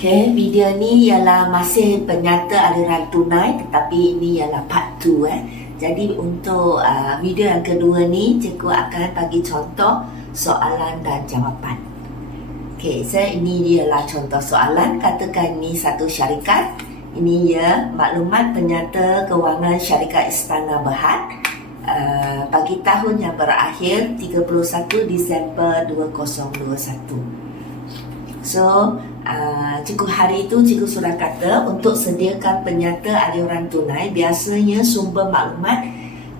Okay, video ni ialah masih penyata aliran tunai, tetapi ini ialah part 2 Jadi untuk video yang kedua ni, cikgu akan bagi contoh soalan dan jawapan. Okay, so ini ialah contoh soalan. Katakan ini satu syarikat. Ini ya maklumat penyata kewangan syarikat Istana Berhad bagi tahun yang berakhir 31 Disember 2021. So, cikgu hari itu cikgu sudah kata untuk sediakan penyata aliran tunai, biasanya sumber maklumat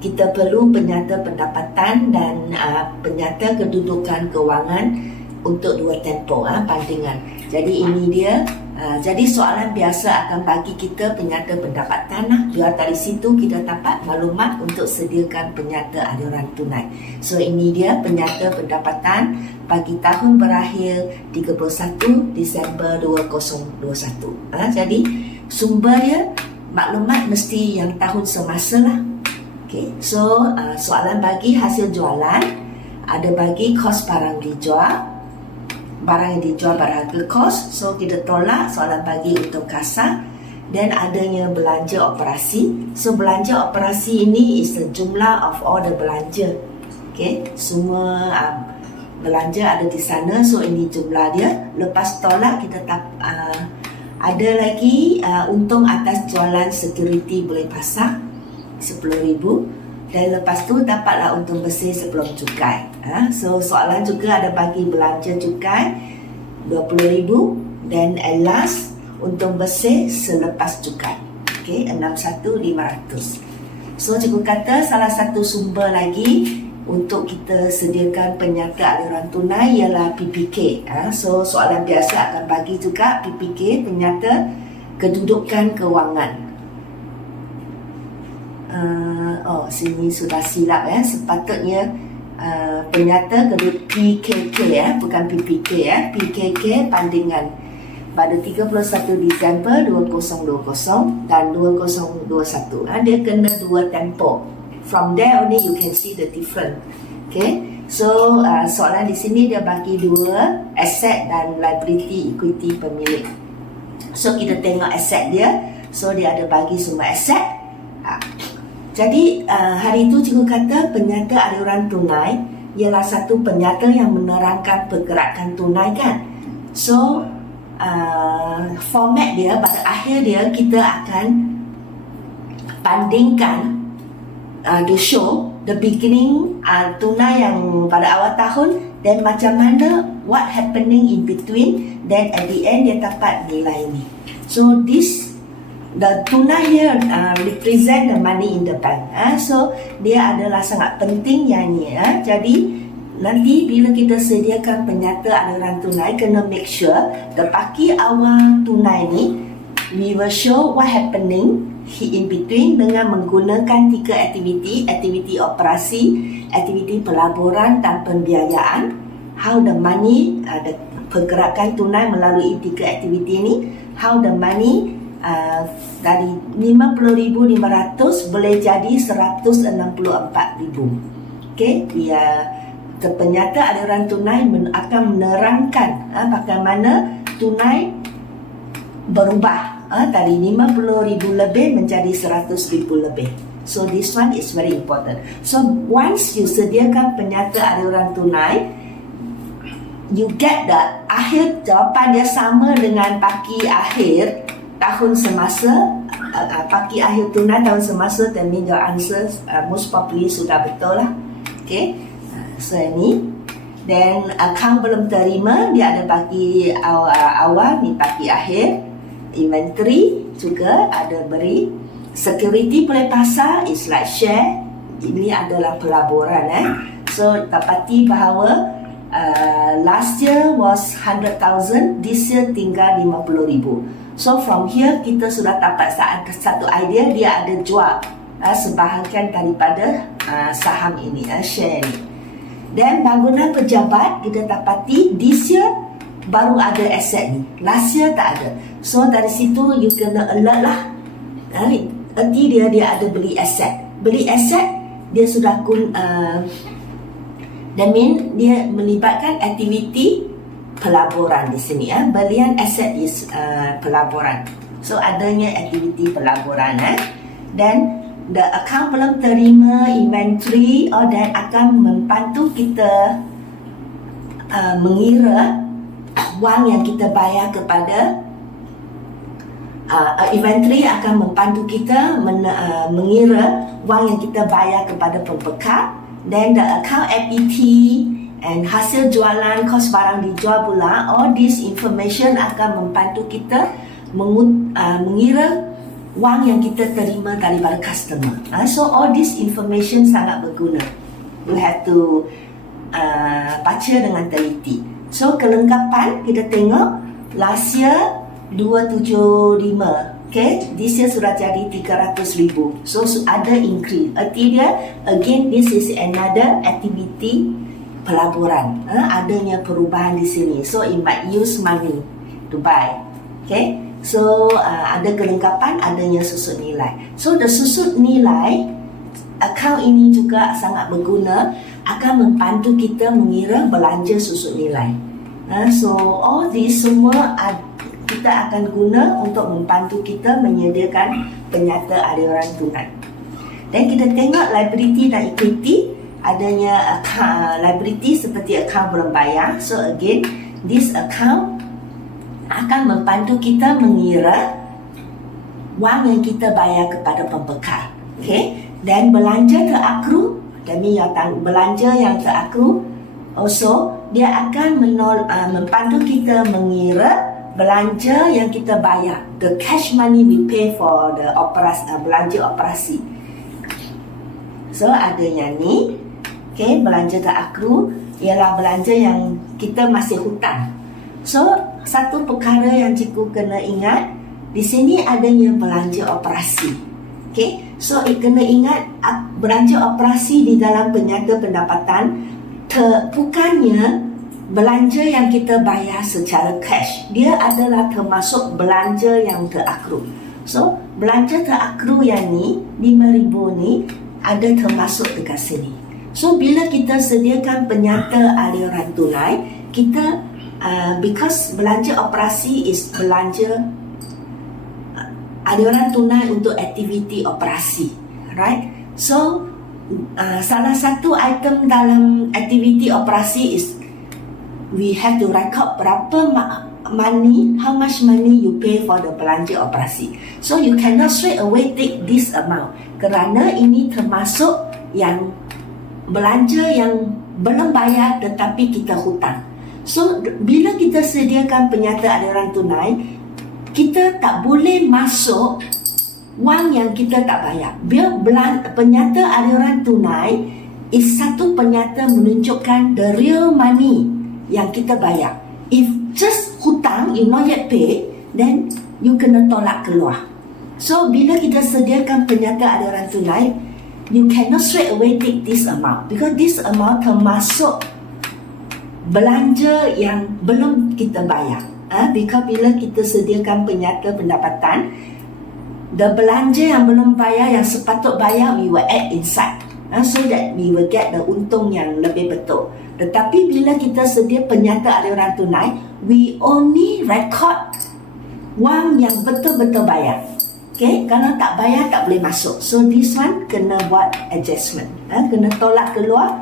kita perlu penyata pendapatan dan penyata kedudukan kewangan untuk dua tempoh pandangan. Jadi ini dia. Jadi soalan biasa akan bagi kita penyata pendapatan Biar dari situ kita dapat maklumat untuk sediakan penyata aliran tunai. So ini dia penyata pendapatan bagi tahun berakhir 31 Disember 2021. Jadi sumbernya maklumat mesti yang tahun semasa lah. Okay. So soalan bagi hasil jualan, ada bagi kos barang dijual. Barang yang dijual berharga kos, so kita tolak soalan bagi untuk kasa. Dan adanya belanja operasi. So belanja operasi ini is the jumlah of all the belanja. Okay, semua belanja ada di sana. So ini jumlah dia. Lepas tolak kita ada lagi untung atas jualan security boleh pasang 10,000. Dan lepas tu dapatlah untung bersih sebelum cukai. So soalan juga ada bagi belanja cukai 20,000 dan last untung bersih selepas cukai. Okay, 61,500. So cikgu kata salah satu sumber lagi untuk kita sediakan penyata aliran tunai ialah PPK. So soalan biasa akan bagi juga PPK, penyata kedudukan kewangan. Sini sudah silap sepatutnya penyata PKK bukan PPK PKK pandingan pada 31 Disember 2020 dan 2021. Dia kena dua tempoh. From there only you can see the difference. Okay, so soalan di sini dia bagi dua aset dan liability equity pemilik. So kita tengok aset dia. So dia ada bagi semua aset. Jadi hari itu cikgu kata penyata aliran tunai ialah satu penyata yang menerangkan pergerakan tunai kan. So format dia pada akhir dia kita akan bandingkan to show the beginning tunai yang pada awal tahun dan macam mana what happening in between, then at the end dia dapat nilai ini. So the tunai here represent the money in the bank. So dia adalah sangat penting yang ni. Jadi nanti bila kita sediakan penyata aliran tunai, kena make sure the pagi awal tunai ni we will show what happening in between dengan menggunakan tiga aktiviti operasi, aktiviti pelaburan dan pembiayaan. How the money, the pergerakan tunai melalui tiga aktiviti ni, how the money dari 50,500 boleh jadi 164,000. Okay, penyata aliran tunai akan menerangkan bagaimana tunai berubah dari 50,000 lebih menjadi 100,000 lebih. So this one is very important. So once you sediakan penyata aliran tunai, you get the akhir jawapan dia sama dengan pagi akhir tahun semasa, pagi akhir tunai tahun semasa, then your answer most probably sudah betul lah. Okay, so ini. Then account belum terima, dia ada bagi awal ni pagi akhir. Inventory juga ada beri. Security boleh pasar is like share. Ini adalah pelaburan So dapati bahawa last year was 100,000, this year tinggal 50,000. So from here kita sudah dapat satu idea dia ada jual sebahagian daripada saham ini, share ini. Dan bangunan pejabat kita dapati this year baru ada aset ni, last year tak ada. So dari situ you kena alert lah. Nanti dia ada beli aset. Beli aset dia sudah that mean dia melibatkan aktiviti pelaburan di sini. Belian aset is pelaburan. So adanya aktiviti pelaburan. Dan the account belum terima inventory dan akan membantu kita mengira wang yang kita bayar kepada inventory akan membantu kita mengira wang yang kita bayar kepada pembekal. Dan the account FET and hasil jualan, kos barang dijual pula, all this information akan membantu kita mengira wang yang kita terima daripada customer. So all this information sangat berguna. You have to baca dengan teliti. So kelengkapan kita tengok last year 275. Okay, this year sudah jadi 300,000. So ada increase. Artinya, again, this is another activity pelaburan. Adanya perubahan di sini. So it might use money to buy. Okay, so ada kelengkapan, adanya susut nilai. So the susut nilai account ini juga sangat berguna, akan membantu kita mengira belanja susut nilai. So all this semua kita akan guna untuk membantu kita menyediakan penyata aliran tunai. Dan kita tengok liability dan equity, adanya liability seperti account belum bayar. So again, this account akan membantu kita mengira wang yang kita bayar kepada pembekal. Okay? Dan belanja terakru, belanja yang terakru also dia akan membantu kita mengira belanja yang kita bayar, the cash money we pay for the belanja operasi. So adanya ni, okay, belanja terakru ialah belanja yang kita masih hutang. So satu perkara yang cikgu kena ingat, di sini adanya belanja operasi. Okay, so kena ingat belanja operasi di dalam penyata pendapatan bukannya belanja yang kita bayar secara cash. Dia adalah termasuk belanja yang terakru. So, belanja terakru yang ni, 5,000 ni, ada termasuk dekat sini. So, bila kita sediakan penyata aliran tunai, kita, because belanja operasi is belanja aliran tunai untuk aktiviti operasi. Right? So, salah satu item dalam aktiviti operasi is we have to record berapa money, how much money you pay for the belanja operasi. So you cannot straight away take this amount kerana ini termasuk yang belanja yang belum bayar tetapi kita hutang. So bila kita sediakan penyata aliran tunai, kita tak boleh masuk wang yang kita tak bayar. Biar penyata aliran tunai is satu penyata menunjukkan the real money yang kita bayar. If just hutang, you not yet pay, then you kena tolak keluar. So, bila kita sediakan penyata aliran tunai, you cannot straight away take this amount. Because this amount termasuk belanja yang belum kita bayar. Because bila kita sediakan penyata pendapatan, the belanja yang belum bayar, yang sepatut bayar, we will add inside. So that we will get the untung yang lebih betul. Tetapi bila kita sedia penyata aliran tunai, we only record wang yang betul-betul bayar. Okay, kalau tak bayar tak boleh masuk. So this one kena buat adjustment. Kena tolak keluar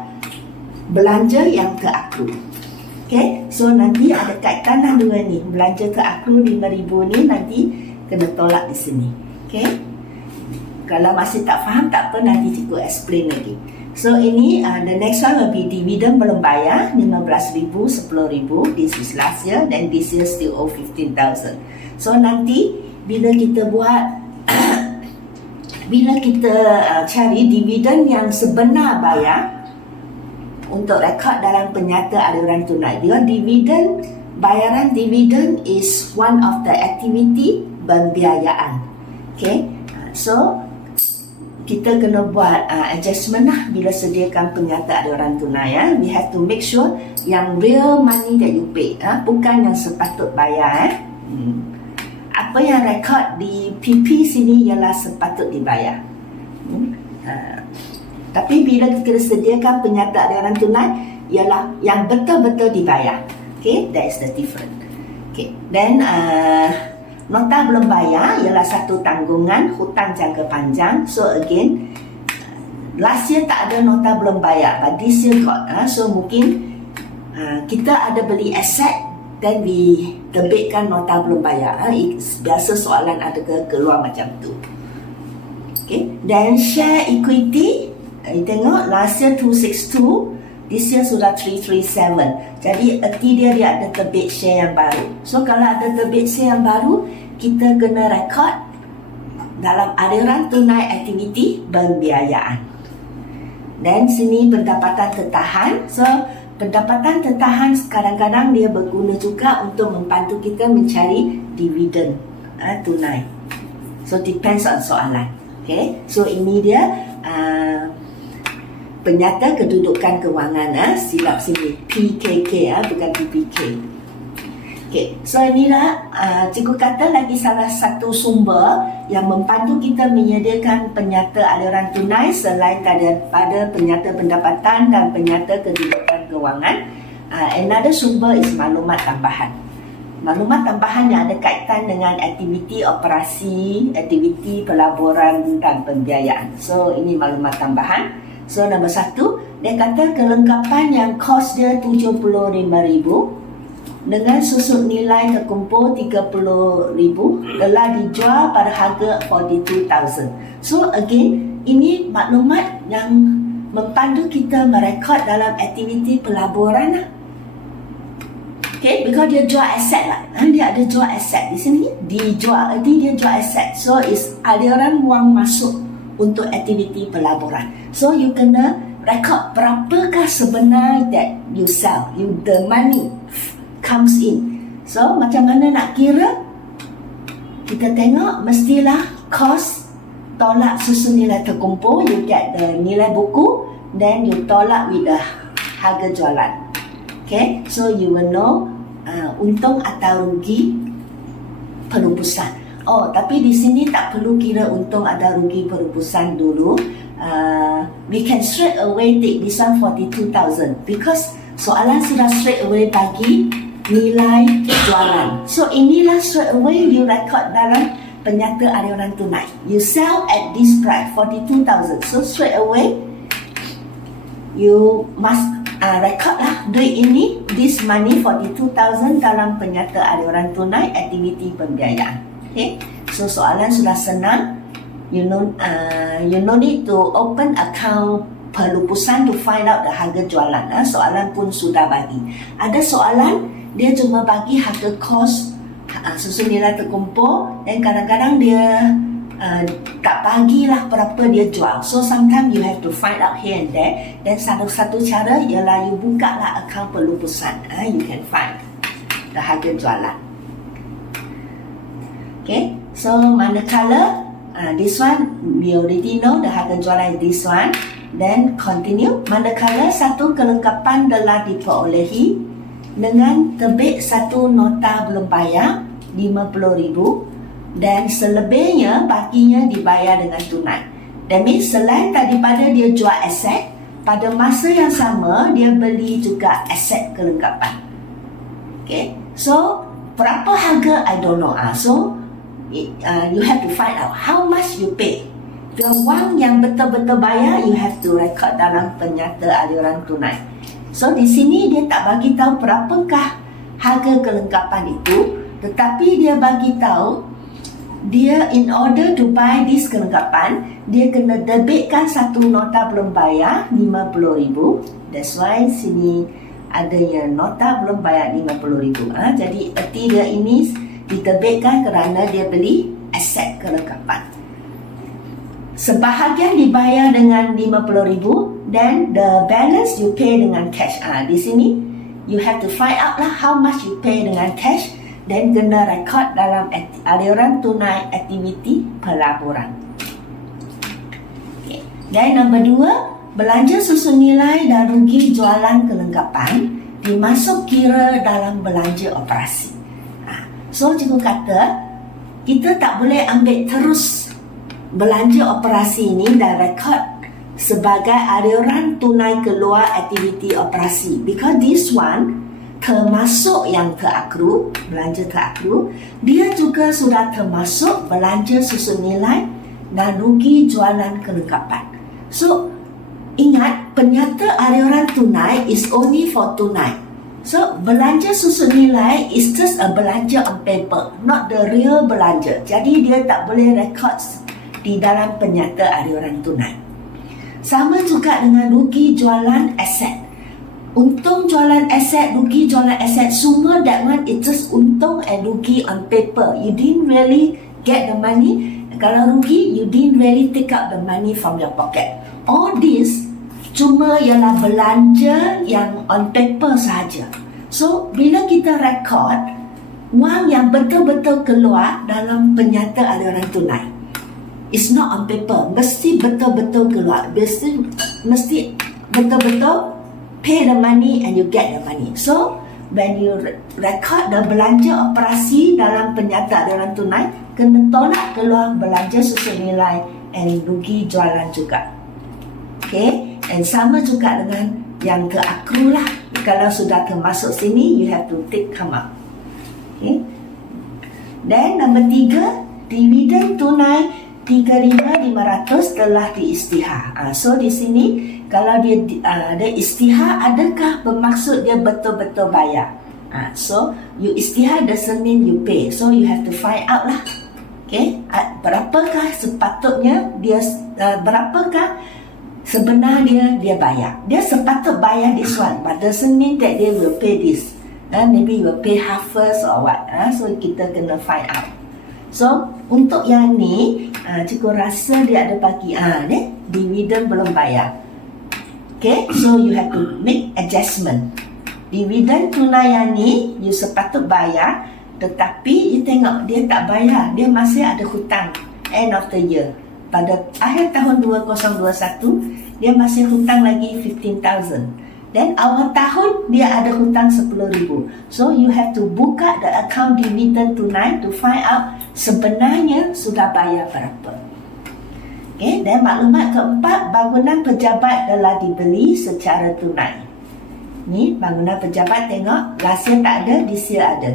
belanja yang terakru. Okay, so nanti ada kaitan lah dua ni. Belanja terakru 5,000 ni nanti kena tolak di sini. Okay, kalau masih tak faham tak apa, nanti cikgu explain lagi. So ini the next one will be dividen belum bayar 15,000, 10,000. This is last year, then this year still owe 15,000. So nanti bila kita buat bila kita cari dividen yang sebenar bayar untuk rekod dalam penyata aliran tunai. Dia dividen, bayaran dividen is one of the activity pembiayaan. Okay, so kita kena buat adjustment lah bila sediakan penyata aliran tunai. We have to make sure yang real money that you pay, bukan yang sepatut bayar. Apa yang rekod di PP sini ialah sepatut dibayar. Tapi bila kita sediakan penyata aliran tunai ialah yang betul-betul dibayar. Okay, that is the difference. Okay, then nota belum bayar ialah satu tanggungan hutang jangka panjang. So again, last year tak ada nota belum bayar, but this year got. So mungkin kita ada beli aset dan diterbitkan nota belum bayar. Biasa soalan ada keluar macam tu. Okay, then share equity, tengok last year 262. This year sudah 337. Jadi erti dia ada terbit share yang baru. So kalau ada terbit share yang baru, kita kena rekod dalam aliran tunai aktiviti pembiayaan. Dan sini pendapatan tertahan. So pendapatan tertahan kadang-kadang dia berguna juga untuk membantu kita mencari dividen tunai. So depends on soalan. Okay, so ini dia penyata kedudukan kewangan, silap sini PKK, bukan PPK. Okay, so inilah cikgu kata lagi salah satu sumber yang membantu kita menyediakan penyata aliran tunai selain daripada penyata pendapatan dan penyata kedudukan kewangan. Another sumber is maklumat tambahan. Maklumat tambahan yang ada kaitan dengan aktiviti operasi, aktiviti pelaburan dan pembiayaan. So ini maklumat tambahan. So nombor 1, dia kata kelengkapan yang kos dia RM75,000 dengan susut nilai terkumpul RM30,000 telah dijual pada harga RM42,000. So again, ini maklumat yang membantu kita merekod dalam aktiviti pelaburan. Okay, because dia jual aset lah. Dia ada jual aset di sini. Dijual, dia jual aset. So is aliran wang masuk untuk aktiviti pelaburan. So you kena rekod berapakah sebenar that you sell, the money comes in. So macam mana nak kira? Kita tengok mestilah cost tolak susun nilai terkumpul, you get the nilai buku, then you tolak with the harga jualan. Okay, so you will know untung atau rugi perubusan. Oh, tapi di sini tak perlu kira untung ada rugi perubusan dulu. We can straight away take this one 42,000 because soalan sudah straight away bagi nilai jualan. So inilah straight away you record dalam penyata aliran tunai. You sell at this price 42,000. So straight away you must record lah duit ini, this money 42,000 dalam penyata aliran tunai aktiviti pembiayaan. Okay, so soalan sudah senang. You no need to open account pelupusan to find out the harga jualan. Soalan pun sudah bagi. Ada soalan dia cuma bagi harga kos susun nilai terkumpul dan kadang-kadang dia tak bagilah berapa dia jual. So sometimes you have to find out here and there. Dan satu cara ialah you buka lah account pelupusan. You can find the harga jualan. Okay, so manakala this one we already know the harga jualan is this one. Then continue. Manakala satu kelengkapan telah diperolehi dengan terbit satu nota belum bayar RM50,000 dan selebihnya baginya dibayar dengan tunai. That means selain daripada dia jual aset, pada masa yang sama dia beli juga aset kelengkapan. Okay, so berapa harga I don't know. So you have to find out how much you pay. The wang yang betul-betul bayar you have to record dalam penyata aliran tunai. So di sini dia tak bagi tahu berapakah harga kelengkapan itu, tetapi dia bagi tahu dia in order to buy this kelengkapan dia kena debitkan satu nota belum bayar RM50,000. That's why sini ada yang nota belum bayar RM50,000. Jadi erti dia ini diterbitkan kerana dia beli aset kelengkapan. Sebahagian dibayar dengan RM50,000 dan the balance you pay dengan cash. Di sini you have to find out lah how much you pay dengan cash dan kena rekod dalam aliran tunai aktiviti pelaburan. Okay. Dan nombor 2, belanja susun nilai dan rugi jualan kelengkapan dimasuk kira dalam belanja operasi. So cikgu kata kita tak boleh ambil terus belanja operasi ini dan rekod sebagai aliran tunai keluar aktiviti operasi, because this one termasuk yang terakru, belanja terakru. Dia juga sudah termasuk belanja susun nilai dan rugi jualan kelengkapan. So, ingat, penyata aliran tunai is only for tunai. So, belanja susun nilai is just a belanja on paper, not the real belanja. Jadi, dia tak boleh records di dalam penyata aliran tunai. Sama juga dengan rugi jualan aset. Untung jualan aset, rugi jualan aset, semua that one it's just untung and rugi on paper. You didn't really get the money. Kalau rugi, you didn't really take out the money from your pocket. All this cuma ialah belanja yang on paper sahaja. So, bila kita record wang yang betul-betul keluar dalam penyata aliran tunai, it's not on paper. Mesti betul-betul keluar. Mesti betul-betul pay the money and you get the money. So, when you record the belanja operasi dalam penyata aliran tunai, kena tolak keluar belanja susun nilai and rugi jualan juga. Okay, and sama juga dengan yang terakru lah. Kalau sudah termasuk sini, you have to come up. Okay. Then nombor 3, dividen tunai 35,500 telah diisytihar. So di sini kalau dia ada isytihar, adakah bermaksud dia betul-betul bayar? So you isytihar doesn't mean you pay. So you have to find out lah. Okay, berapakah sepatutnya dia, berapakah sebenarnya dia bayar? Dia sepatut bayar this one, but doesn't mean that they will pay this. Maybe you will pay half first or what. So kita kena find out. So untuk yang ni, cikgu rasa dia ada bagi ni dividen belum bayar. Okay, so you have to make adjustment. Dividen tunai yang ni you sepatut bayar, tetapi you tengok dia tak bayar, dia masih ada hutang end of the year. Pada akhir tahun 2021 dia masih hutang lagi 15,000. Dan awal tahun dia ada hutang 10,000. So you have to buka the account dividen tunai to find out sebenarnya sudah bayar berapa. Okay, dan maklumat keempat, bangunan pejabat telah dibeli secara tunai. Ni bangunan pejabat, tengok last year tak ada, this year ada.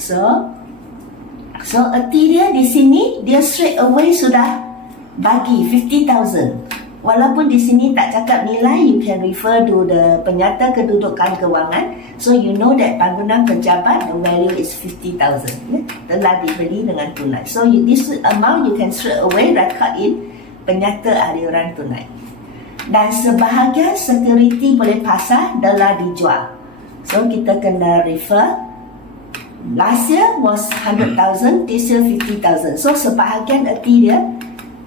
So erti dia di sini dia straight away sudah bagi 50,000. Walaupun di sini tak cakap nilai, you can refer to the penyata kedudukan kewangan. So you know that bangunan pejabat, the value is 50,000. Telah dibeli dengan tunai. So this amount you can straight away record in penyata aliran tunai. Dan sebahagian security boleh pasar telah dijual. So kita kena refer. Last year was 100,000, this year 50,000. So sebahagian erti dia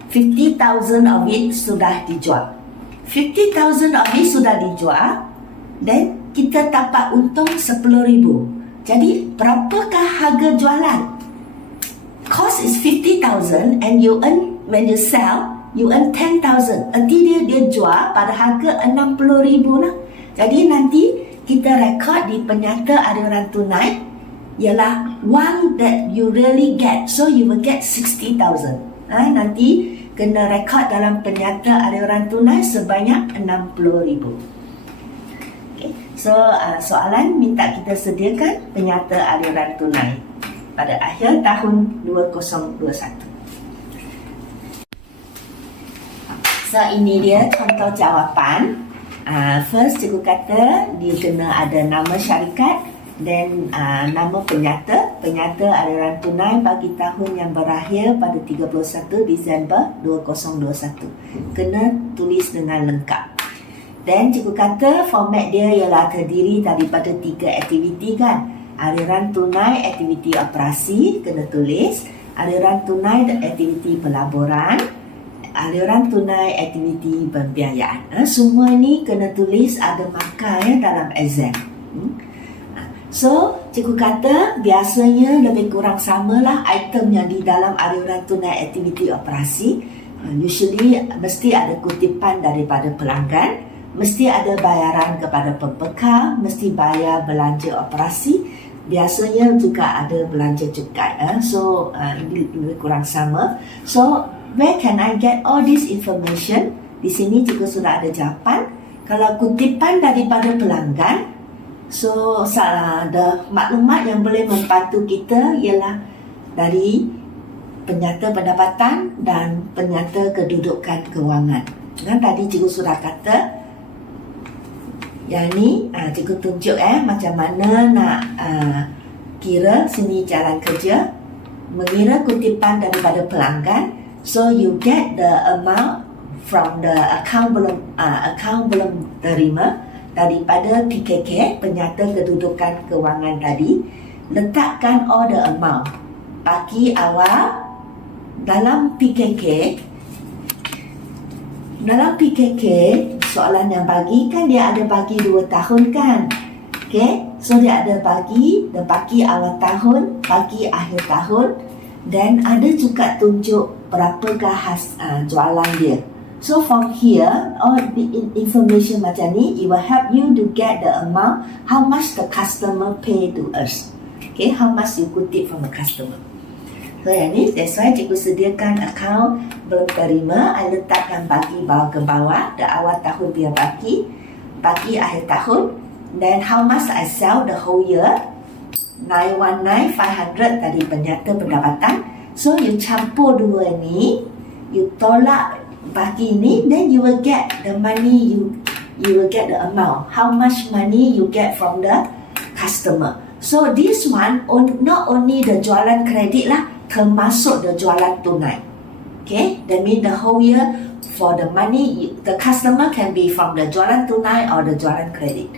50,000 of it sudah dijual. 50,000 of it sudah dijual, then kita dapat untung 10,000. Jadi berapakah harga jualan? Cost is 50,000 and you earn, when you sell, you earn 10,000. Erti dia jual pada harga 60,000 lah. Jadi nanti kita rekod di penyata aliran tunai ialah wang that you really get. So you will get 60,000. Nanti kena rekod dalam penyata aliran tunai sebanyak 60,000. Okay. So soalan minta kita sediakan penyata aliran tunai pada akhir tahun 2021. So ini dia contoh jawapan. First cikgu kata dia kena ada nama syarikat, dan nama penyata aliran tunai bagi tahun yang berakhir pada 31 Disember 2021. Kena tulis dengan lengkap. Dan cikgu kata format dia ialah terdiri daripada 3 aktiviti kan. Aliran tunai aktiviti operasi kena tulis, aliran tunai aktiviti pelaburan, aliran tunai aktiviti pembiayaan. Semua ni kena tulis, ada markah dalam exam. So, cikgu kata biasanya lebih kurang samalah item yang di dalam aliran tunai aktiviti operasi. Usually mesti ada kutipan daripada pelanggan, mesti ada bayaran kepada pembekal, mesti bayar belanja operasi, biasanya juga ada belanja cukai. So, ini lebih kurang sama. So, where can I get all this information? Di sini cikgu sudah ada jawapan. Kalau kutipan daripada pelanggan, So, maklumat yang boleh membantu kita ialah dari penyata pendapatan dan penyata kedudukan kewangan. Kan tadi cikgu sudah kata, yang ni cikgu tunjuk macam mana nak kira sini jalan kerja, mengira kutipan daripada pelanggan. So you get the amount from the account belum terima daripada PKK, penyata kedudukan kewangan tadi. Letakkan all the amount bagi awal dalam PKK. Dalam PKK, soalan yang bagi kan dia ada bagi 2 tahun kan. Okay, so dia ada bagi awal tahun, bagi akhir tahun, dan ada juga tunjuk berapakah jualan dia. So from here, all the information macam ni, it will help you to get the amount, how much the customer pay to us. Okay, how much you kutip from the customer. So yang ni, that's why cikgu sediakan account belum terima. I letakkan bagi bawah ke bawah, the awal tahun dia bagi akhir tahun. Then how much I sell the whole year, 919,500 tadi penyata pendapatan. So you campur dua ni, you tolak bagi ni, then you will get the money, you will get the amount, how much money you get from the customer. So this one not only the jualan kredit lah, termasuk the jualan tunai. Okay, that means the whole year for the money, the customer can be from the jualan tunai or the jualan kredit.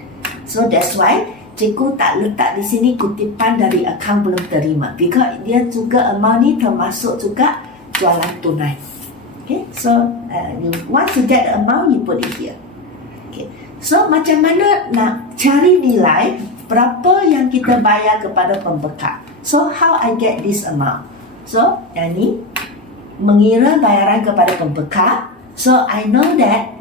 So that's why cikgu tak letak di sini kutipan dari akaun belum terima, because dia juga amount ni termasuk juga jualan tunai. Okay, so you want to get the amount, you put it here. Okay, so macam mana nak cari nilai berapa yang kita bayar kepada pembekal? So how I get this amount? So yang ni mengira bayaran kepada pembekal. So I know that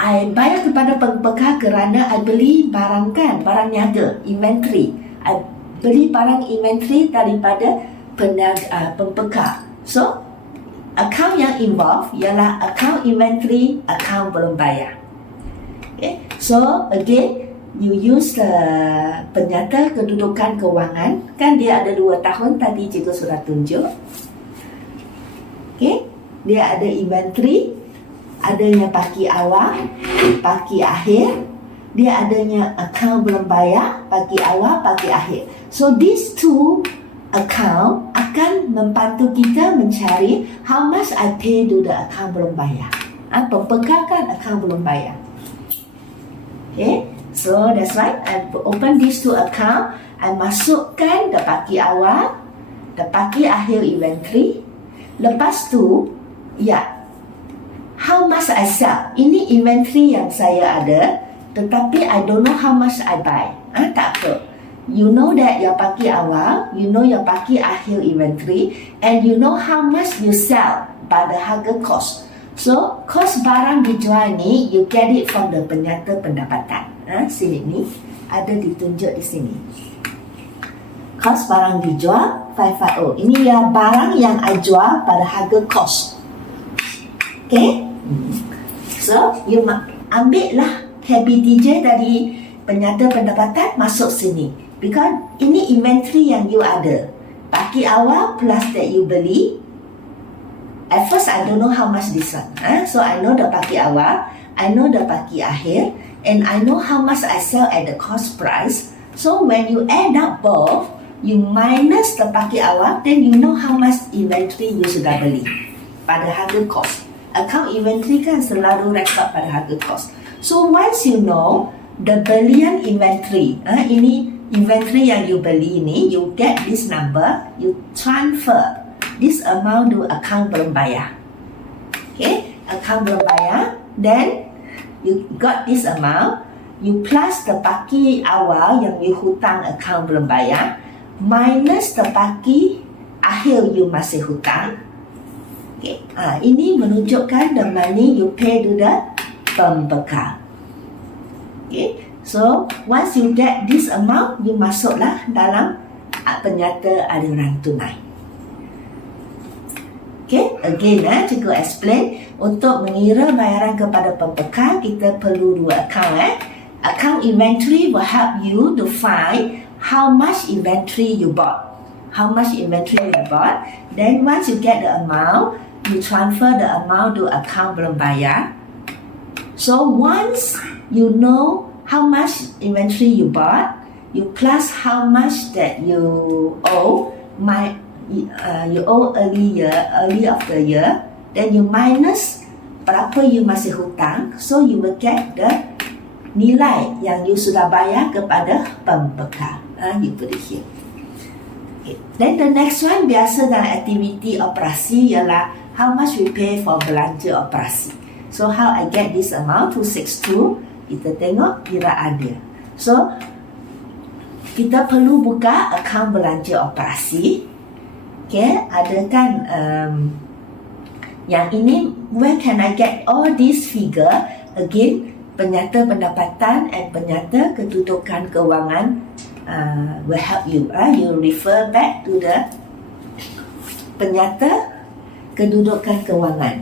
I bayar kepada pembekal kerana I beli barang kan, barang niaga, inventory. I beli barang inventory daripada pembekal. So account yang involved ialah account inventory, account belum bayar. Okay, so again you use the penyata kedudukan kewangan, kan dia ada 2 tahun tadi cikgu sudah tunjuk. Okay, dia ada inventory, adanya bagi awal, bagi akhir, dia adanya account belum bayar, bagi awal, bagi akhir. So these two account akan membantu kita mencari how much I pay to the account belum bayar. Pembekal kan account belum bayar. Okay, so that's why I open these two account. I masukkan the bagi awal, the bagi akhir inventory. Lepas tu, how much I sell. Ini inventory yang saya ada, tetapi I don't know how much I buy. Tak apa. You know that your bagi awal, you know your bagi akhir inventory, and you know how much you sell pada harga cost. So, cost barang dijual ni, you get it from the penyata pendapatan. Sini ni, ada ditunjuk di sini. Cost barang dijual, 550. Ini ya barang yang I jual pada harga cost. Okay? So, you ambil lah KBTJ dari penyata pendapatan masuk sini. Because ini inventory yang you ada. Bagi awal plus that you beli. At first I don't know how much this one. So I know the bagi awal, I know the bagi akhir, and I know how much I sell at the cost price. So when you add up both, you minus the bagi awal, then you know how much inventory you sudah beli pada harga cost. Account inventory kan selalu rekod pada harga cost. So once you know the belian inventory, ini inventory yang you beli ni, you get this number, you transfer this amount to account belum bayar. Okay, account belum bayar, then you got this amount, you plus the bagi awal yang you hutang account belum bayar, minus the bagi akhir you masih hutang. Okay, ini menunjukkan the money you pay to the pembekal. Okay, so once you get this amount, you masuklah dalam penyata aliran tunai. Okay, again cikgu explain, untuk mengira bayaran kepada pembekal kita perlu 2 account. Account inventory will help you to find how much inventory you bought. How much inventory you bought. Then once you get the amount, you transfer the amount to account belum bayar. So once you know how much inventory you bought, you plus how much that you owe, you owe early of the year, then you minus berapa you masih hutang, so you will get the nilai yang you sudah bayar kepada pembekal. You put it here. Okay. Then the next one, biasa dalam aktiviti operasi ialah how much we pay for belanja operasi. So how I get this amount 262, kita tengok kiraan dia. So kita perlu buka akaun belanja operasi. Okay, ada kan yang ini, where can I get all these figure? Again, penyata pendapatan and penyata kedudukan kewangan will help you. You refer back to the penyata kedudukan kewangan.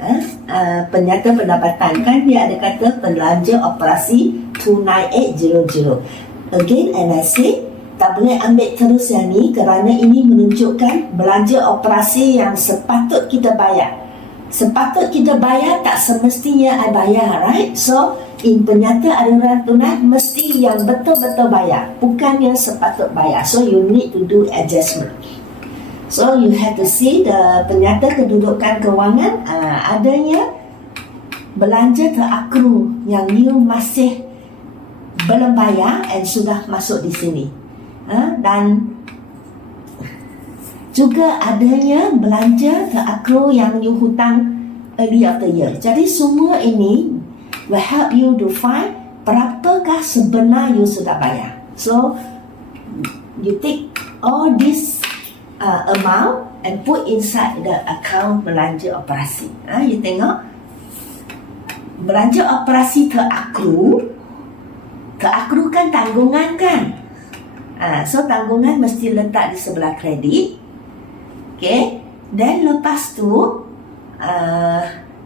Penyata pendapatan kan dia ada kata belanja operasi 29800. Again, and I say tak boleh ambil terus yang ni kerana ini menunjukkan belanja operasi yang sepatut kita bayar. Sepatut kita bayar, tak semestinya I bayar, right? So, in penyata aliran tunai mesti yang betul-betul bayar, bukan yang sepatut bayar. So, you need to do adjustment. So, you have to see the penyata kedudukan kewangan, adanya belanja terakru yang you masih belum bayar and sudah masuk di sini. Dan juga adanya belanja terakru yang you hutang early of the year. Jadi semua ini will help you to find berapakah sebenar you sudah bayar. So you take all this amount and put inside the account belanja operasi. You tengok belanja operasi terakru. Terakru kan tanggungan kan. So tanggungan mesti letak di sebelah kredit. Okay, then lepas tu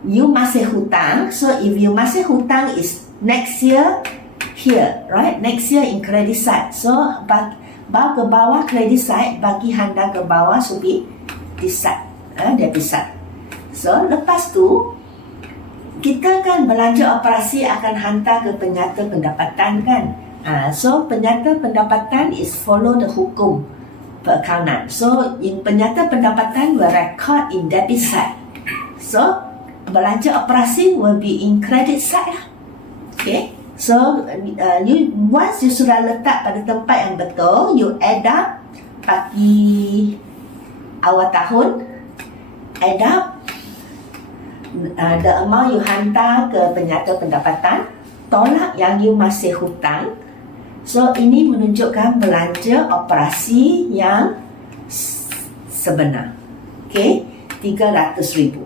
you masih hutang. So if you masih hutang is next year here, right? Next year in credit side. So bawa ke bawah credit side, bagi handa ke bawah should be this side, debit side. So lepas tu kita kan belanja operasi akan hantar ke penyata pendapatan kan. So penyata pendapatan is follow the hukum perakaunan. So in penyata pendapatan will record in debit side. So belanja operasi will be in credit side lah. Okay. So you once you sudah letak pada tempat yang betul, you add up bagi awal tahun, add up the amount you hantar ke penyata pendapatan, tolak yang you masih hutang. So ini menunjukkan belanja operasi yang sebenar. Okay, 300,000.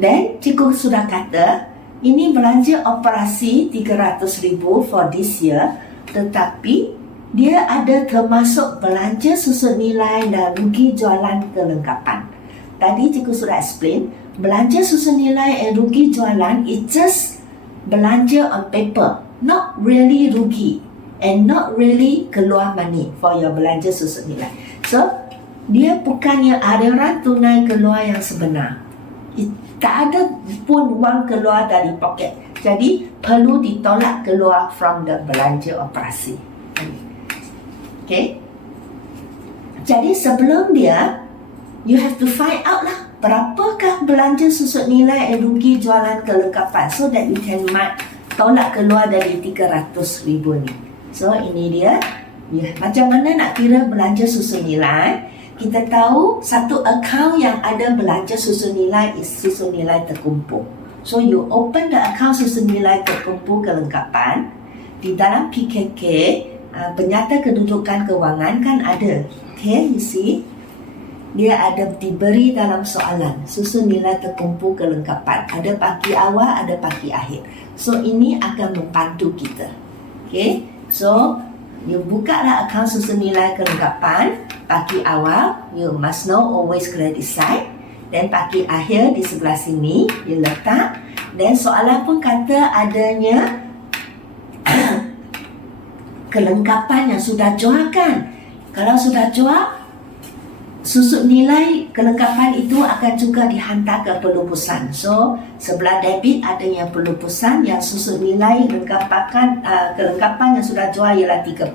Dan cikgu sudah kata ini belanja operasi 300,000 for this year, tetapi dia ada termasuk belanja susun nilai dan rugi jualan kelengkapan. Tadi cikgu sudah explain, belanja susun nilai dan rugi jualan is just belanja on paper, not really rugi and not really keluar money for your belanja susun nilai. So dia bukannya aliran tunai keluar yang sebenar. Tak ada pun wang keluar dari poket. Jadi perlu ditolak keluar from the belanja operasi. Okay. Jadi sebelum dia, you have to find out lah berapakah belanja susun nilai dan rugi jualan kelengkapan, so that you can tolak keluar dari 300,000 ni. So ini dia. Macam mana nak kira belanja susun nilai? Kita tahu satu akaun yang ada belanja susun nilai is susun nilai terkumpul. So you open the account susun nilai terkumpul kelengkapan. Di dalam PKK, penyata kedudukan kewangan kan ada. Okay, you see? Dia ada diberi dalam soalan susun nilai terkumpul kelengkapan. Ada pagi awal, ada pagi akhir. So ini akan membantu kita. Okay, so you buka lah akaun susun nilai kelengkapan. Pagi awal, you must know always credit side. Dan pagi akhir di sebelah sini, you letak. Dan soalan pun kata adanya kelengkapan yang sudah jual kan. Kalau sudah jual, susut nilai kelengkapan itu akan juga dihantar ke pelupusan. So, sebelah debit ada yang pelupusan, yang susut nilai kelengkapan yang sudah jual ialah 30,000.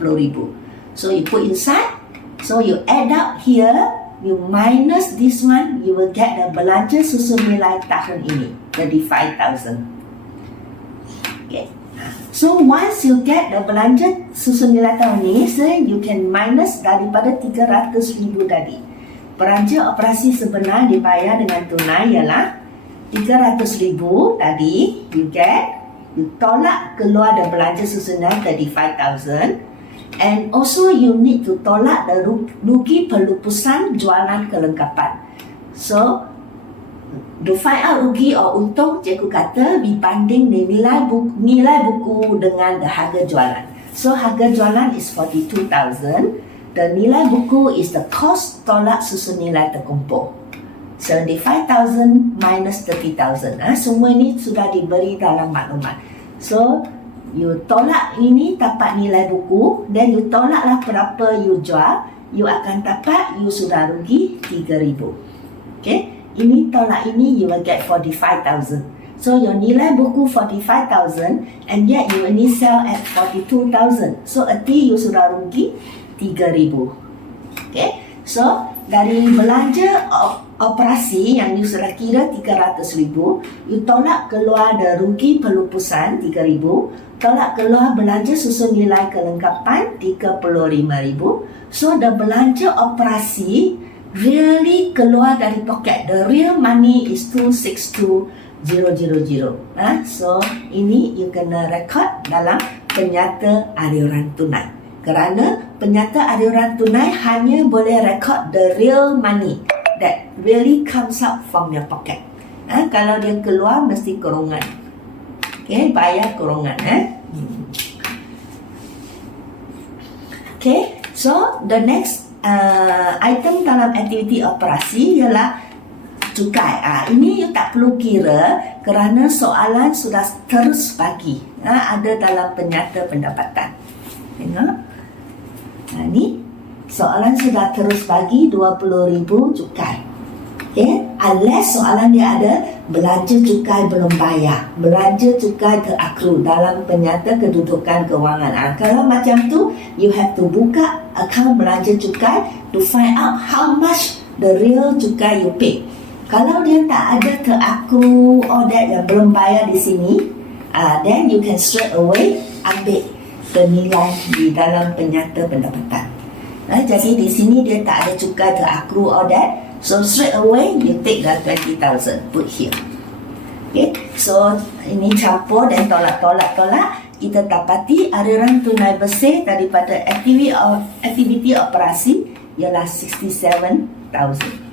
So, you put inside. So, you add up here, you minus this one, you will get the belanja susut nilai tahun ini, 35,000. Okay. So once you get the belanja susun nilai tahun ni, so you can minus daripada 300,000 tadi. Belanja operasi sebenar dibayar dengan tunai ialah 300,000 tadi. You tolak keluar the belanja susunan 35,000. And also you need to tolak the rugi pelupusan jualan kelengkapan. So to find out rugi atau untung, cikgu kata dibanding nilai buku dengan harga jualan. So harga jualan is 42,000. The nilai buku is the cost tolak susun nilai terkumpul. 75,000 minus 30,000. Semua ini sudah diberi dalam maklumat. So you tolak ini dapat nilai buku, then you tolaklah berapa you jual, you akan dapat you sudah rugi 3,000. Okay? Ini tolak ini, you will get 45,000. So your nilai buku 45,000 and yet you only sell at 42,000. So arti you sudah rugi 3,000. Okay. So dari belanja operasi yang you sudah kira 300,000, you tolak keluar the rugi pelupusan 3,000, tolak keluar belanja susun nilai kelengkapan 35,000. So the belanja operasi really keluar dari poket. The real money is 262,000. So ini you kena record dalam penyata aliran tunai. Kerana penyata aliran tunai hanya boleh record the real money that really comes out from your pocket. Kalau dia keluar mesti kurungan. Okay, bayar kurungan. Okay, so the next item dalam aktiviti operasi ialah cukai. Ini you tak perlu kira kerana soalan sudah terus bagi. Ada dalam penyata pendapatan. Tengok. Ni soalan sudah terus bagi 20,000 cukai. Okay? Unless soalan dia ada belanja cukai belum bayar, belanja cukai terakru dalam penyata kedudukan kewangan. Kalau macam tu, you have to buka akaun belanja cukai to find out how much the real cukai you pay. Kalau dia tak ada terakru or that yang belum bayar di sini, then you can straight away ambil nilai di dalam penyata pendapatan. Jadi di sini dia tak ada cukai terakru or that. So straight away you take the 20,000 put here. Okay, so ini campur dan tolak. Kita dapati aliran tunai bersih daripada aktiviti operasi ialah 67,000.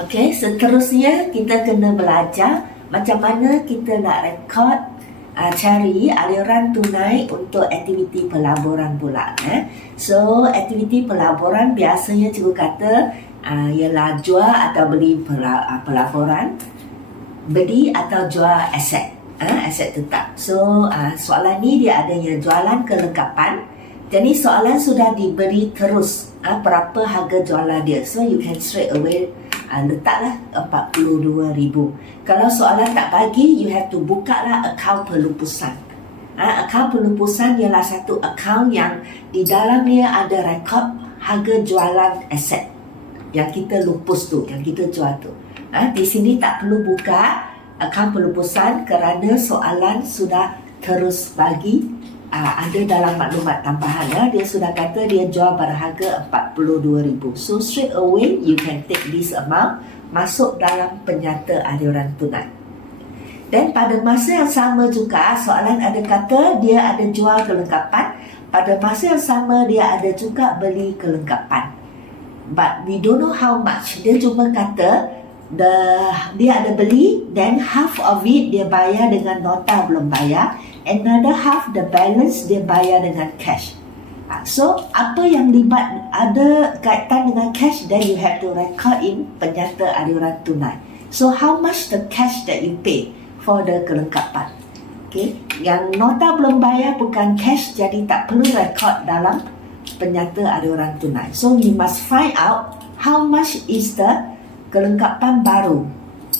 Okay, seterusnya kita kena belajar macam mana kita nak rekod cari aliran tunai untuk aktiviti pelaburan pula. So aktiviti pelaburan biasanya cikgu kata ialah jual atau beli pelaburan, beli atau jual aset, aset tetap. So soalan ni dia adanya jualan kelengkapan. Jadi soalan sudah diberi terus berapa harga jualan dia. So you can straight away letaklah 42,000. Kalau soalan tak bagi, you have to buka lah akaun pelupusan. Akaun pelupusan ialah satu akaun yang di dalamnya ada rekod harga jualan aset yang kita lupus tu, yang kita jual tu. Di sini tak perlu buka akaun pelupusan kerana soalan sudah terus bagi. Ada dalam maklumat tambahan. Dia sudah kata dia jual pada harga 42,000. So straight away you can take this amount masuk dalam penyata aliran tunai. Dan pada masa yang sama juga soalan ada kata dia ada jual kelengkapan. Pada masa yang sama dia ada juga beli kelengkapan. But we don't know how much. Dia cuma kata dia ada beli, then half of it dia bayar dengan nota belum bayar, another half the balance dia bayar dengan cash. So apa yang libat ada kaitan dengan cash, then you have to record in penyata aliran tunai. So how much the cash that you pay? for the kelengkapan. Okay, yang nota belum bayar bukan cash, jadi tak perlu rekod dalam penyata aliran tunai. So we must find out how much is the kelengkapan baru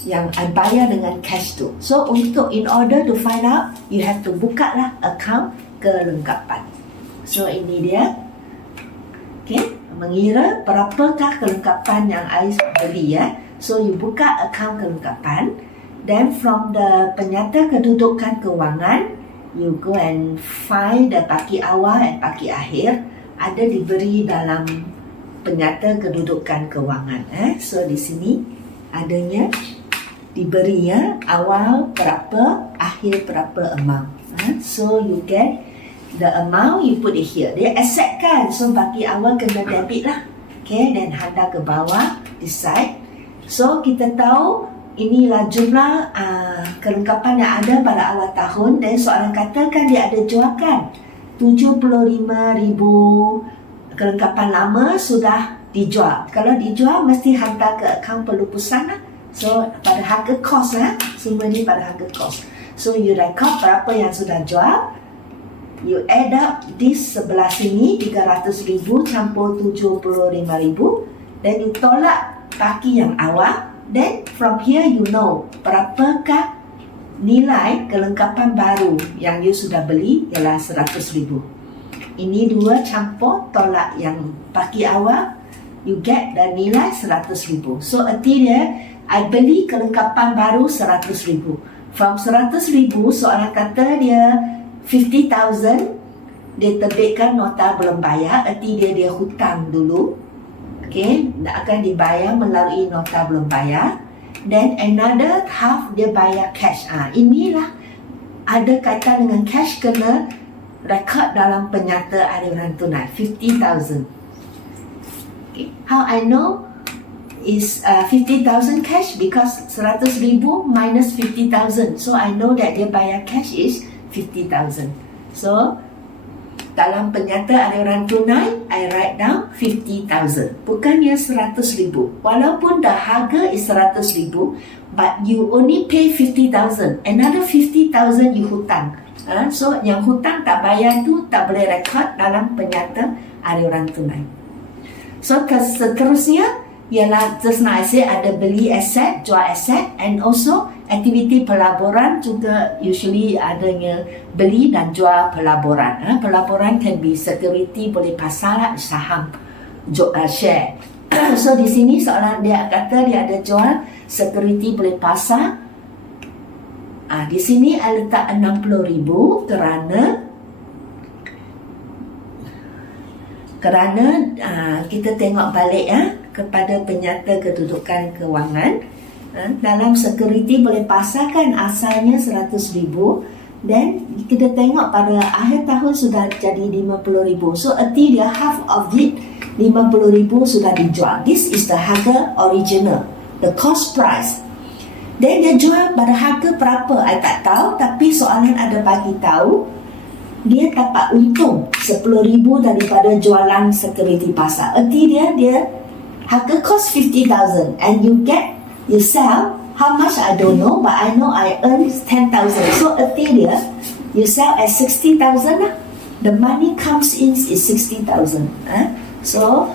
yang I bayar dengan cash tu. So in order to find out, you have to buka lah account kelengkapan. So ini dia. Okay, mengira berapakah kelengkapan yang I beli ya. So you buka account kelengkapan. Then from the penyata kedudukan kewangan, you go and find the paki awal dan paki akhir ada diberi dalam penyata kedudukan kewangan. So di sini adanya diberi ya, awal berapa, akhir berapa amount. So you get the amount, you put it here. Dia asset kan, so paki awal kena debit lah. Okay, then hantar ke bawah, decide. So kita tahu inilah jumlah kelengkapan yang ada pada awal tahun. Dan soalan katakan dia ada jual kan 75,000 kelengkapan lama sudah dijual. Kalau dijual mesti hantar ke akaun pelupusan lah. So pada harga kos lah, semua ni pada harga kos. So you record berapa yang sudah jual, you add up this sebelah sini 300,000 campur 75,000, then you tolak paki yang awal. Then from here you know berapakah nilai kelengkapan baru yang you sudah beli ialah 100,000. Ini dua campur tolak yang paki awal, you get the nilai 100,000. So erti dia, I beli kelengkapan baru 100,000. From 100,000 soalan kata dia 50,000, dia terbitkan nota belum bayar, erti dia hutang dulu. Okay, akan dibayar melalui nota belum bayar. Then another half dia bayar cash. Inilah ada kaitan dengan cash, kena rekod dalam penyata aliran tunai 50,000. Okay, how I know is 50,000 cash? Because 100,000 minus 50,000. So I know that dia bayar cash is 50,000. So dalam penyata aliran tunai, I write down 50,000. Bukannya 100,000. Walaupun dah harga is 100,000, but you only pay 50,000. Another 50,000 you hutang. So yang hutang tak bayar tu tak boleh rekod dalam penyata aliran tunai. So seterusnya ialah just now I say ada beli aset, jual aset, and also aktiviti pelaburan juga usually adanya beli dan jual pelaburan. Pelaburan can be security, boleh pasar saham, share. So di sini soalan dia kata dia ada jual security boleh pasar. Di sini I letak 60,000 kerana kita tengok balik kepada penyata kedudukan kewangan. Dalam security boleh pasar kan asalnya 100,000, dan kita tengok pada akhir tahun sudah jadi 50,000. So erti dia half of it 50,000 sudah dijual. This is the harga original, the cost price. Dan dia jual pada harga berapa I tak tahu, tapi soalan ada bagi tahu dia dapat untung 10,000 daripada jualan security pasar. Erti dia harga cost 50,000 and you sell how much I don't know, but I know I earn 10,000. So erti dia you sell at 60,000 lah. The money comes in is 60,000. So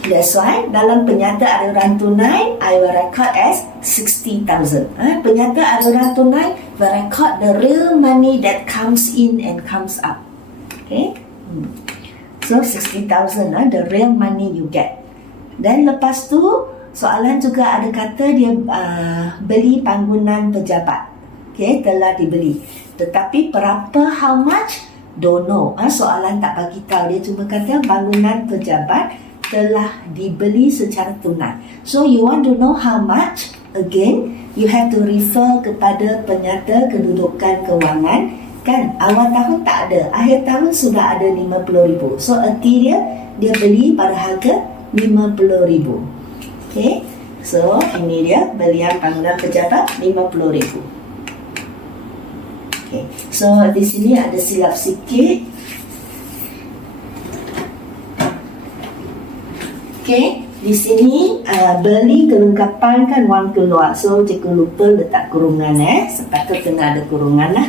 that's why dalam penyata aliran tunai I will record as 60,000. Penyata aliran tunai will record the real money that comes in and comes out. Okay, so 60,000 the real money you get. Dan lepas tu soalan juga ada kata dia beli bangunan pejabat. Okay, telah dibeli. Tetapi berapa, how much, don't know. Soalan tak bagi tahu. Dia cuma kata bangunan pejabat telah dibeli secara tunai. So you want to know how much? Again, you have to refer kepada penyata kedudukan kewangan. Kan awal tahun tak ada, akhir tahun sudah ada 50,000. So erti dia beli pada harga 50,000. Okay, so ini dia belian bangunan pejabat 50,000. Okay, so di sini ada silap sikit. Okay, di sini beli kelengkapan kan wang keluar. So cikgu lupa letak kurungan sepatutnya kena ada kurungan lah.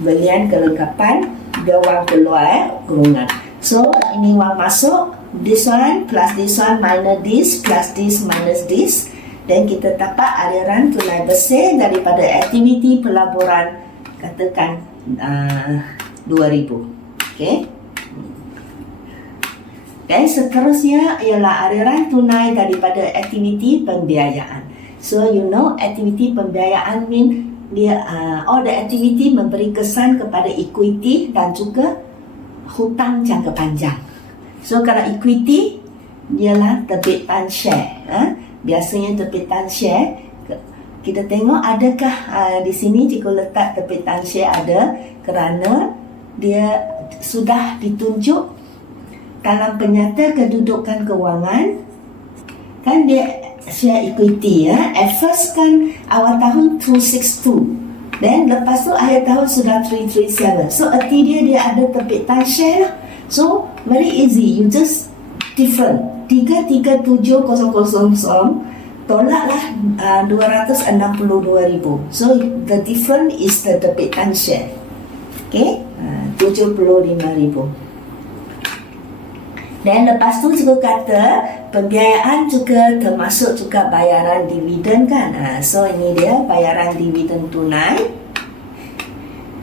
Belian kelengkapan dia wang keluar kurungan. So ini wang masuk, this one plus this one minus this plus this minus this. Dan kita dapat aliran tunai bersih daripada aktiviti pelaburan katakan 2,000. Okay. Dan seterusnya ialah aliran tunai daripada aktiviti pembiayaan. So you know aktiviti pembiayaan mean dia all the activity memberi kesan kepada equity dan juga hutang jangka panjang. So kalau equity ialah terbitan share. Biasanya terbitan share. Kita tengok adakah di sini jika letak terbitan share ada kerana dia sudah ditunjuk dalam penyata kedudukan kewangan kan dia share equity at first kan awal tahun 262 dan lepas tu akhir tahun sudah 337. So erti dia ada terbitan share lah. So very easy, you just different 337,000 tolaklah 262,000. So the difference is the terbitan share. Okay, 75,000. Dan lepas tu juga kata pembiayaan juga termasuk juga bayaran dividen kan. So ini dia bayaran dividen tunai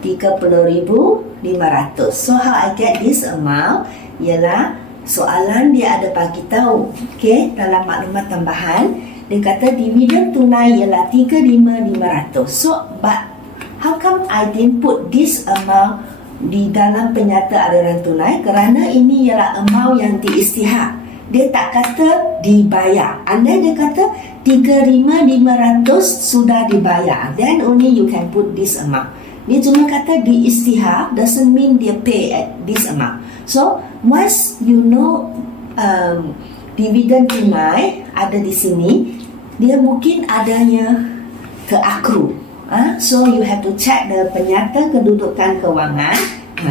30,500. So how I get this amount ialah soalan dia ada bagi tahu. Okay, dalam maklumat tambahan dia kata dividen tunai ialah 35,500. So but how come I didn't put this amount di dalam penyata aliran tunai? Kerana ini ialah amount yang diisytihar. Dia tak kata dibayar. Andai dia kata 35,500 sudah dibayar, then only you can put this amount. Dia cuma kata diisytihar, doesn't mean dia pay at this amount. So once you know dividen tunai ada di sini, dia mungkin adanya keakru. So you have to check the penyata kedudukan kewangan.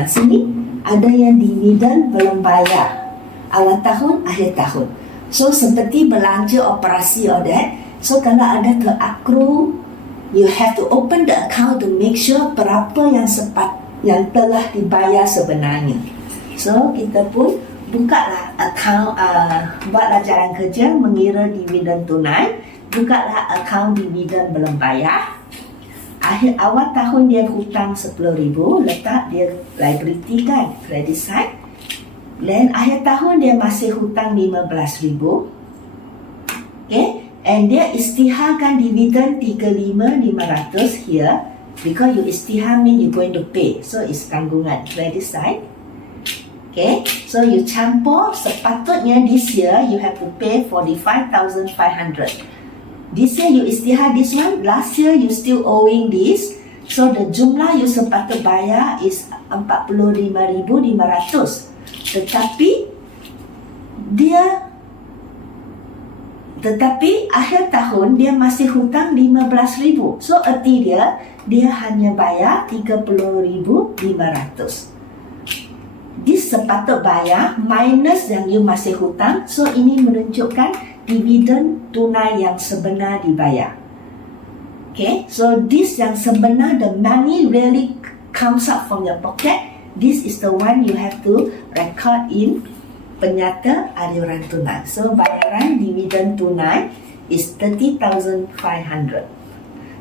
Sini ada yang dividen belum bayar awal tahun, akhir tahun. So seperti belanja operasi or that. So kalau ada keakru, you have to open the account to make sure berapa yang telah dibayar sebenarnya. So kita pun bukalah account, buatlah jalan kerja mengira dividen tunai, bukalah account dividen belum bayar. Akhir awal tahun dia hutang 10,000, letak dia liability kan, credit side. Dan akhir tahun dia masih hutang 15,000. Okay, and dia isytiharkan dividen 35,500 here because you isytihar mean you going to pay. So it's tanggungan credit side. Okay, so you campur, sepatutnya this year you have to pay 45,500. This year you isytihar this one, last year you still owing this. So the jumlah you sepatut bayar is 45,500. Tetapi akhir tahun dia masih hutang 15,000. So erti dia hanya bayar 30,500. This sepatut bayar minus yang you masih hutang. So ini menunjukkan dividen tunai yang sebenar dibayar. Okay, so this yang sebenar, the money really comes up from your pocket. This is the one you have to record in penyata aliran tunai. So bayaran dividen tunai is 30,500.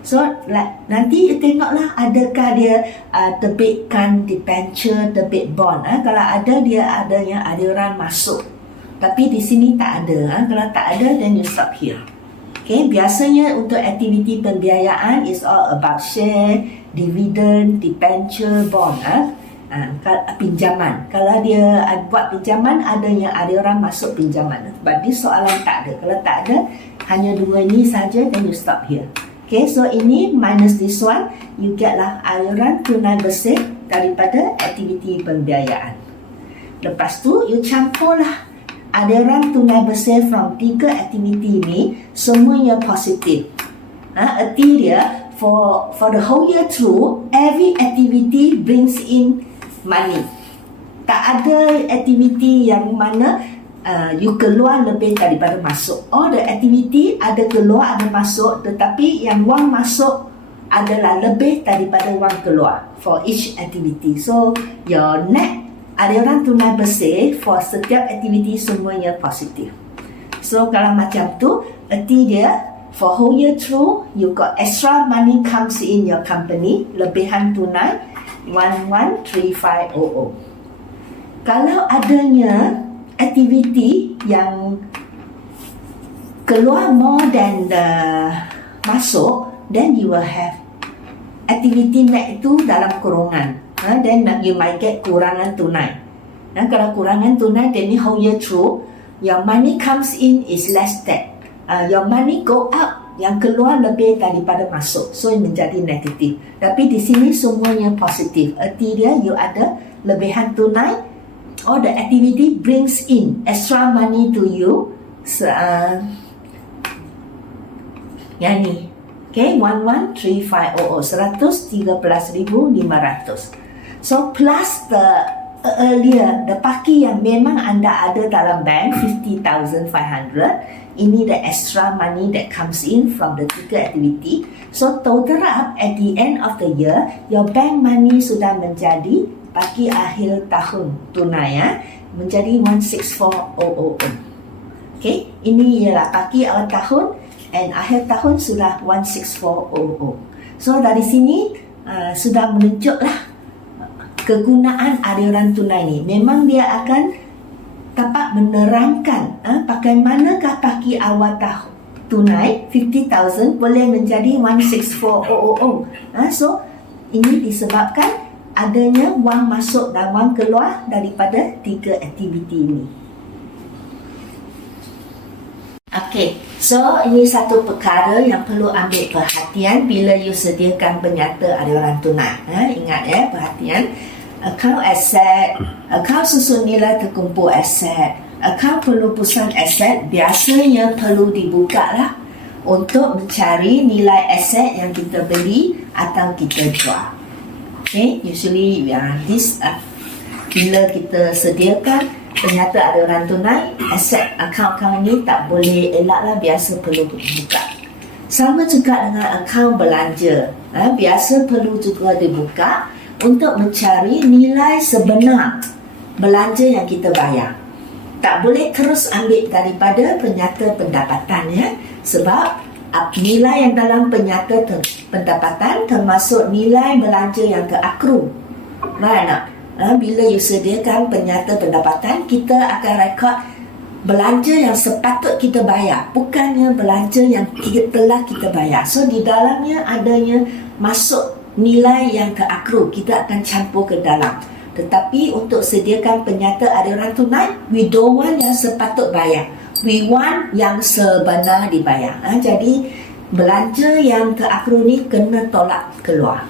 So nanti you tengoklah adakah dia terbitkan debenture, terbit bond. Kalau ada, dia ada yang aliran masuk. Tapi di sini tak ada. Kalau tak ada, then you stop here. Okay, biasanya untuk aktiviti pembiayaan is all about share, dividend, debenture, bond. Pinjaman. Kalau dia buat pinjaman, ada yang aliran masuk pinjaman. But this soalan tak ada. Kalau tak ada, hanya dua ini saja, then you stop here. Okay, so ini minus this one, you get lah aliran tunai bersih daripada aktiviti pembiayaan. Lepas tu, you campur lah aliran tunai bersih from 3 aktiviti ini, semuanya positif. Erti dia, for the whole year through, every activity brings in money. Tak ada aktiviti yang mana you keluar lebih daripada masuk. All the activity ada keluar ada masuk, tetapi yang wang masuk adalah lebih daripada wang keluar for each activity. So your net aliran tunai bersih for setiap aktiviti semuanya positif. So kalau macam tu, erti dia for whole year through you got extra money comes in your company, lebihan tunai 113500. Kalau adanya aktiviti yang keluar more than the masuk, then you will have aktiviti net itu dalam kurungan. Then you might get kurangan tunai. Kalau kurangan tunai, then whole year through your money comes in is less than your money go up, yang keluar lebih daripada masuk, so menjadi negatif. Tapi di sini semuanya positif. Erti dia you ada lebihan tunai, all the activity brings in extra money to you. Yang ni, okay, 113500, 113,500. So plus the earlier, the paki yang memang anda ada dalam bank 50,500, ini the extra money that comes in from the tiga activity. So total up at the end of the year, your bank money sudah menjadi paki akhir tahun tunai menjadi 164,000. Okay, ini ialah paki awal tahun and akhir tahun sudah 164,000. So dari sini sudah menunjuklah kegunaan aliran tunai ni. Memang dia akan dapat menerangkan bagaimanakah paki awal tahun tunai 50,000 boleh menjadi 164,000. So ini disebabkan adanya wang masuk dan wang keluar daripada tiga aktiviti ini. Okay, so ini satu perkara yang perlu ambil perhatian bila you sediakan penyata aliran tunai. Ingat perhatian. Akaun aset, akaun susun nilai terkumpul aset, akaun pelupusan aset biasanya perlu dibuka lah untuk mencari nilai aset yang kita beli atau kita jual. Okay, usually this bila kita sediakan penyata aliran tunai, aset akaun ini tak boleh elak lah, biasa perlu dibuka. Sama juga dengan akaun belanja, biasa perlu juga dibuka untuk mencari nilai sebenar belanja yang kita bayar. Tak boleh terus ambil daripada penyata pendapatan sebab nilai yang dalam penyata pendapatan termasuk nilai belanja yang terakru. Right tak? Bila you sediakan penyata pendapatan, kita akan rekod belanja yang sepatut kita bayar, bukannya belanja yang telah kita bayar. So di dalamnya adanya masuk nilai yang terakru, kita akan campur ke dalam. Tetapi untuk sediakan penyata aliran tunai, we don't want yang sepatut bayar, we want yang sebenar dibayar. Jadi belanja yang terakru ni kena tolak keluar.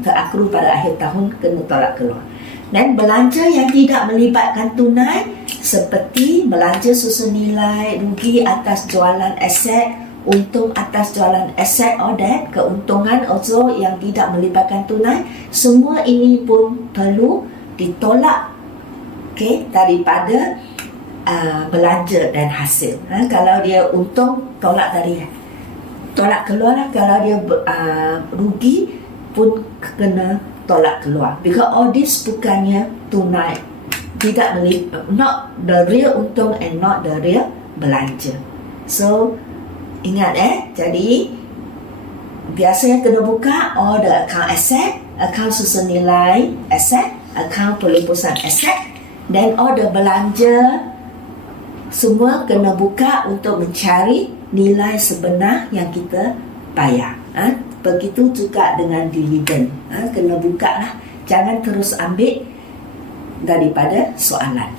Terakru pada akhir tahun kena tolak keluar. Dan belanja yang tidak melibatkan tunai seperti belanja susun nilai, rugi atas jualan aset, untung atas jualan aset, that keuntungan also yang tidak melibatkan tunai, semua ini pun perlu ditolak daripada belanja dan hasil. Kalau dia untung, tolak keluar lah. Kalau dia rugi pun kena tolak keluar, because all this bukannya tunai, tidak not the real untung and not the real belanja. So ingat jadi biasanya kena buka all the account asset, account susun nilai asset, account pelupusan asset, dan all the belanja semua kena buka untuk mencari nilai sebenar yang kita bayar. Begitu juga dengan dividen, kena buka lah, jangan terus ambil daripada soalan.